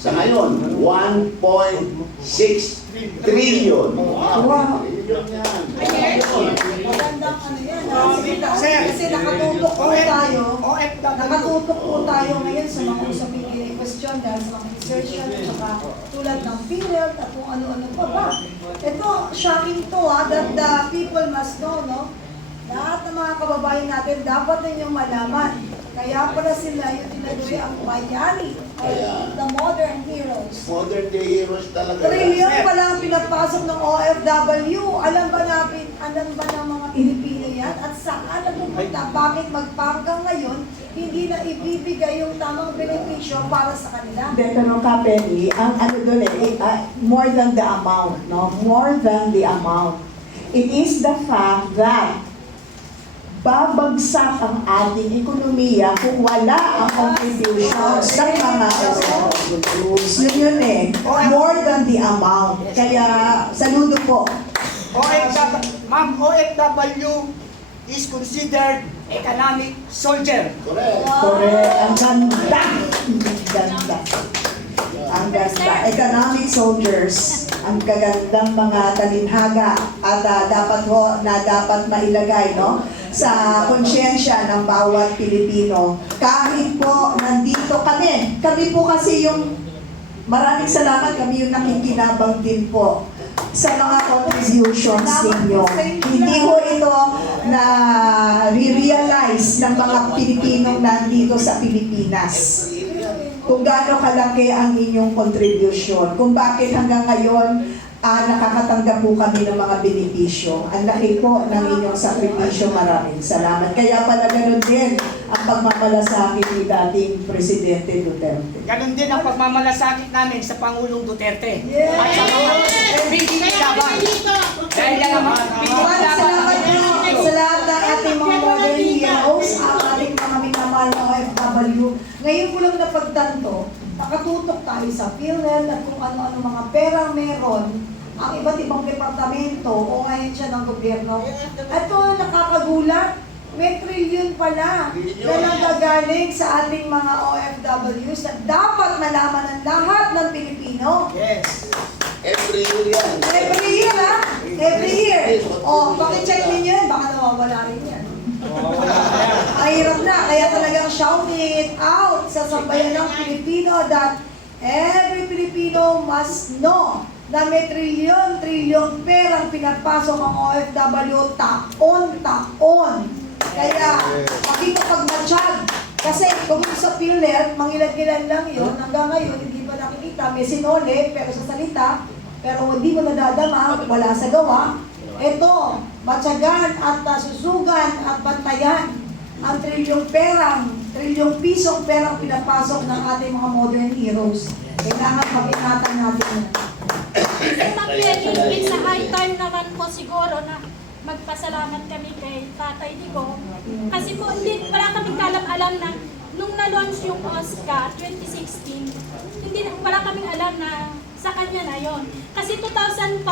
Sa ngayon, 1.6 trillion. Wow. Trillion yan. Magandang ano yan. Kasi nakatutok po tayo. Nakatutok po tayo ngayon sa mga usaping question dahil sa mga insertion at saka tulad ng period at kung ano-ano pa ba. Ito, shocking to that the people must know, no? Lahat ng mga kababayan natin dapat ninyong malaman. Kaya pala sila yung tinuloy ang bayani or the modern heroes. Modern day heroes talaga. Trillion pala ang pinapasok ng OFW. Alam ba ng mga Pilipino yan? At saan napupunta? Bakit magpanggang ngayon, hindi na ibibigay yung tamang benepisyo para sa kanila? Pero Kapeli, ang ano doon more than the amount, no? More than the amount. It is the fact that babagsak ang ating ekonomiya kung wala ang contribution sa mga OFWs. Yun more than the amount. Kaya, saludo po. Ma'am, OFW is considered economic soldier. Correct. Correct. Ang ganda. Ang ganda. Ang ganda. Economic soldiers. Ang gagandang mga talinhaga at dapat mailagay, no? Sa konsyensya ng bawat Pilipino. Kahit po nandito kami po kasi yung maraming salamat, kami yung nakikinabang din po sa mga contributions ninyo. Hindi ko ito na realize ng mga Pilipinong nandito sa Pilipinas. Kung gaano kalaki ang inyong contribution. Kung bakit hanggang ngayon nakakatanggap po kami ng mga benepisyo. Ang laki po ng inyong sakripisyo. Maraming salamat. Kaya pala ganun din ang pagmamalasakit ni dating Presidente Duterte. Ganon din ang pagmamalasakit namin sa Pangulong Duterte. Yes! At sa mga PDP laban. Dahil yan ang mga PDP Maraming laban. salamat po sa lahat ng ating mga modern heroes, ang ating mga minamahal na OFW. Ngayon ko lang napagtanto, nakatutok tayo sa PhilHealth at kung ano-ano mga perang meron ang iba't ibang departamento o ahensya ng gobyerno. Ito, nakakagulat. May trilyon pala na nanggagaling sa ating mga OFWs na dapat malaman ng lahat ng Pilipino. Yes. Every year yan. Every year, ha? Every year. O, pakicheck ninyo yan, baka nawawala rin yan. Mahirap na, kaya talagang shout it out sa sambayan ng Pilipino that every Filipino must know na may trilyon perang pinagpasok ang OFW taon-taon. Kaya, makikapagmatsyag. Kasi kung sa PhilHealth, mangilan-gilan lang yun, hanggang ngayon, hindi pa nakikita, may sinole, pero sa salita, pero hindi mo nadadama, wala sa gawa. Ito, matyagan at susugan at bantayan ang trilyong pisong perang pinapasok ng ating mga modern heroes. Kailangan pag-ingatan natin yan. Sa high time naman po siguro na magpasalamat kami kay Tatay Digo. Kasi po, wala kaming kalam-alam na nung na-launch yung OSCA 2016, wala kaming alam na sa kanya na yon. Kasi 2005,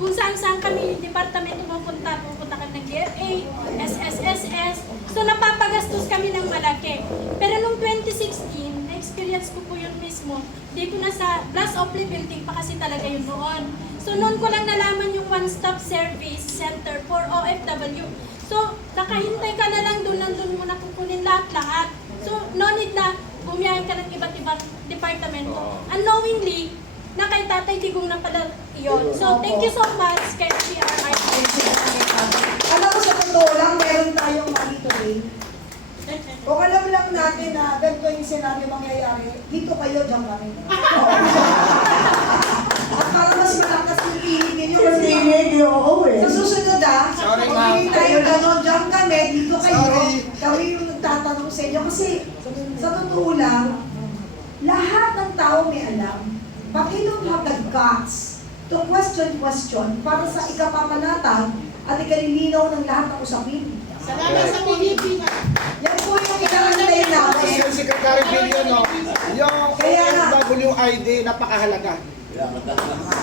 kung saan-saan kami departamento pupunta kami ng DFA, SSSS, so napapagastos kami ng malaki. Pero nung 2016, na-experience ko po yun mismo, dito na sa Blast Opley Building pa kasi talaga yun noon. So noon ko lang nalaman yung one-stop service center for OFW. So nakahintay ka na lang doon mo na kukunin lahat-lahat. So no need na bumiyahin ka ng iba't ibang departamento. Unknowingly, na kay Tatay Digong na pala yun. So thank you so much kay PRI. Alam mo, sa totoo lang, meron tayong monitoring. Kung alam lang natin na ganito yung scenario mangyayari, dito kayo, dyan kami. At para mas malakas yung pinig ninyo. Sa susunod Sorry, kung ma'am. hindi tayo gano'n, dyan kami, dito kayo, Sorry. kami yung nagtatanong sa inyo. Kasi sa totoo lang, lahat ng tao may alam. But you don't have the guts to question para sa ikapapanatag at ikalilinaw ng lahat ng usapin. Salamat sa Pilipinas. Yan po yung kailangan natin. Yung Secretary Billion, no? Yung OFWID, napakahalaga.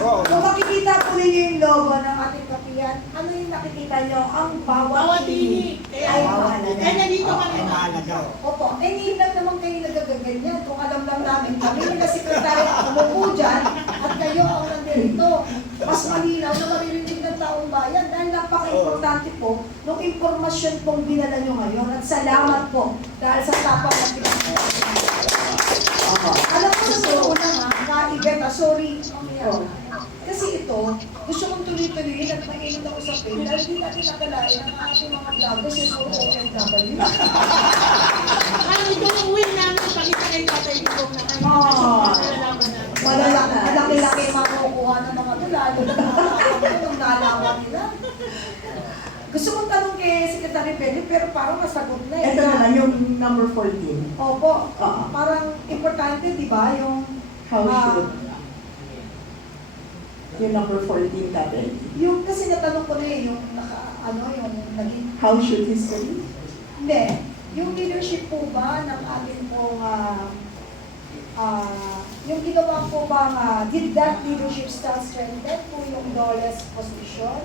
Oo. Kung makikita po ninyo yung logo ng ating kapiyan, ano yung nakikita nyo? Ang bawat Bawat tinig tinig. ay mahalaga. Kaya nandito kami na. Mahalaga. Opo, hindi lang naman kayo nagagaganyan. Kung alam lang namin namin kami nila sekretary umupo dyan at kayo ang nandito. Mas malinaw na maririnig ng taong bayan dahil napaka-importante po ng impormasyon pong dinala nyo ngayon at salamat po dahil sa tapang na pinag-uusapan. Alam ko sa suo na ka-Iveta, sorry. Kasi ito, gusto kong tuloy-tuloyin at mainit ako sa pin dahil di natin nakalain ang ating mga vloggers yung puro OFW. Ano ito ang uwi namin, pakita kay Tatay Digong na kayo. Malalaman namin. Malaki-laki makukuha ng mga bulalo na nakakapagod ng nalaman nila. Gusto kong tanong kay Secretary Peli, pero parang nasagot na eh. Ito na lang yung number 14. Opo, parang importante, di ba, yung How should? Yung number 14 dati. yung kasi natanong ko na eh, yung yung naging, How should history? hindi, yung leadership po ba ng ating pong, yung ginawa po ba, did that leadership style strengthen po yung Dole's position?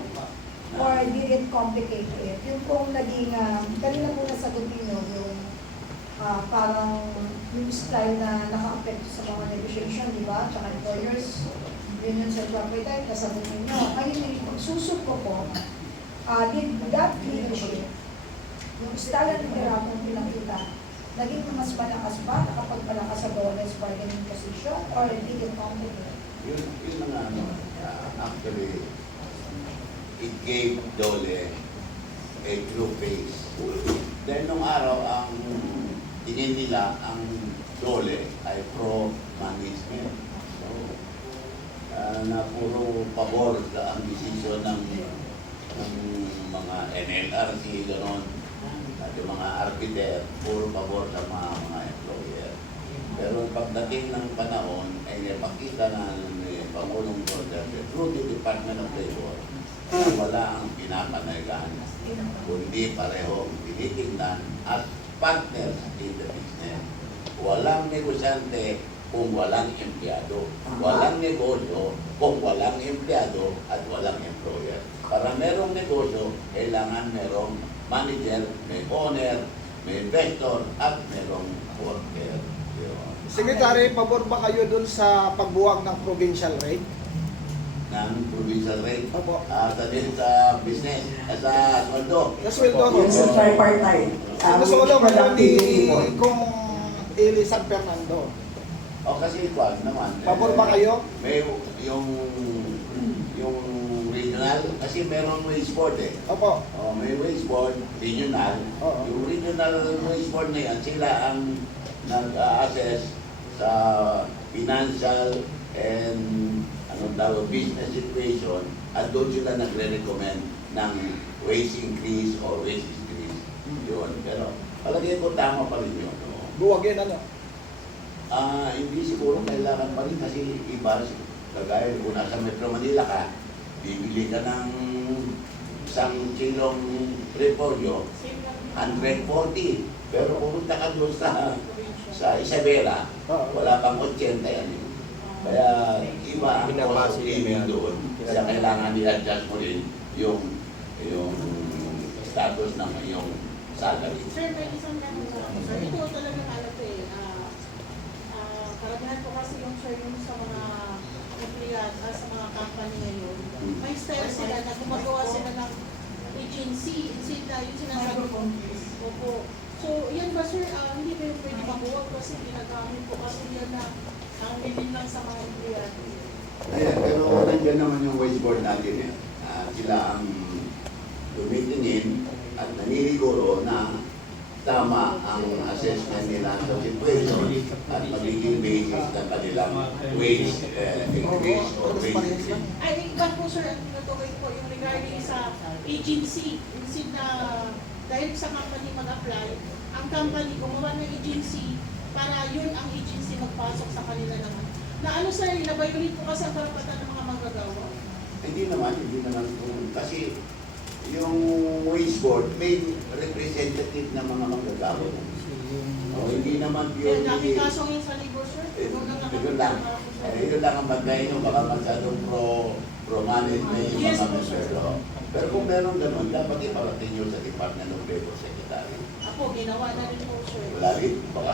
Or did it complicate it? Yung pong naging, kanina po nasagutin nyo, yung parang yung style na naka-apekto sa mga negotiation, di ba? Tsaka employers, union sa tripartite, nasagutin nyo. Ngayon, yung pagsusok ko po, did that leadership, yung style na nagkaramang pinakita, naging mas malakas ba, nakapagpalakas sa Dole's bargaining position, or did it complicate? Yun ang actually, it gave Dole a true face. Dahil nung araw, ang tingin nila ang Dole ay pro-management. So, na puro pabor ang desisyon ng mga NLRC, gano'n, at yung mga architect, puro pabor sa mga employer. Pero pagdating ng panahon, ay napakita na ni Pangulong Duterte through the Department of Labor na wala ang pinapanayagan, kundi pareho tinitingnan as partners in the business. Walang negosyante kung walang empleyado. Walang negosyo kung walang empleyado at walang employer. Para merong negosyo, kailangan merong manager, may owner, may investor, at merong worker. Secretary, pabor ba kayo dun sa pagbuwag ng provincial rate? Ng provincial rate. Opo. Sa din sa business, sa sweldo. Yes, well, Yung sa tripartite. Gusto ko Which daw ngayon ni productivity board. kung Eli San Fernando. O kasi ito naman. Pabor ba kayo? May yung regional, kasi meron wage board eh. Opo. May wage board, regional. Oo. Yung regional wage board na yan, sila ang nag-assess sa financial and business situation at doon sila nagre-recommend ng wage increase or wage decrease. Yun. Pero palagay ko tama pa rin yun. No? Buwagin ano? Hindi siguro kailangan pa rin kasi iba, kagaya kung nasa Metro Manila ka, bibili ka ng isang kilong repolyo, 140. Pero pumunta ka doon sa Isabela, wala pang 80 yan. Kaya iba ang cost of living doon. Kaya kailangan i-adjust mo rin yung status ng iyong salary. Sir, may isang tanong sa ako. Sir, ito talaga alam ko eh. Karamihan po kasi yung sir yung sa mga empleyado, sa mga company ngayon. May style sila na gumagawa sila ng agency. Yun sinasabi ko. Opo. So, yan ba sir, hindi ba yung pwede mabuwag kasi ginagamit po kasi yan na ang bilin lang sa mga empleyado. Ayan, pero nandiyan naman yung wage board natin. Sila ang tumitingin at naninisiguro na tama ang assessment nila sa situation at magiging basis ng kanilang wage increase or wage increase. Ay, iba po sir, ang tinutukoy po yung regarding sa agency. Instead na dahil sa company mag-apply, ang company gumawa ng agency para yun ang agency magpasok sa kanila naman. Na ano sir, nabayulit po kasi ang karapatan ng mga manggagawa. Hindi naman. Kasi yung wage board may representative na mga manggagawa. Hindi naman Yan, purely... dami kasong yun sa labor sir. Yun lang ang bagay nyo, baka masyadong pro-management yung Yes, mga po, sir. member. Pero kung meron ganun, dapat iparating nyo sa Department of Labor Secretary. Ako, ginawa na rin po sir. Wala rin, baka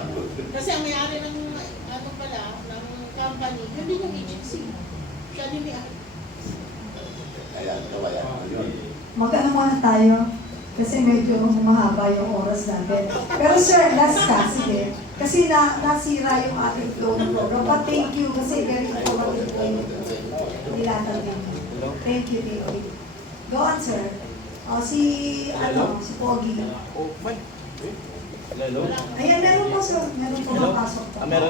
Kasi ang may-ari ng ano pala, company, yun din yung agency. Siya din may Kaya kawayan mo yun. Mag-ano muna tayo? Kasi medyo mahaba yung oras natin. Pero sir, last ka, sige. Kasi nasira yung ating flow ng program. But thank you kasi very informative po yung nilatag ninyo. Thank you. Go on, sir. O, si Pogi. Lalo? Ayan, meron po sir. Meron po mapasok po. Meron?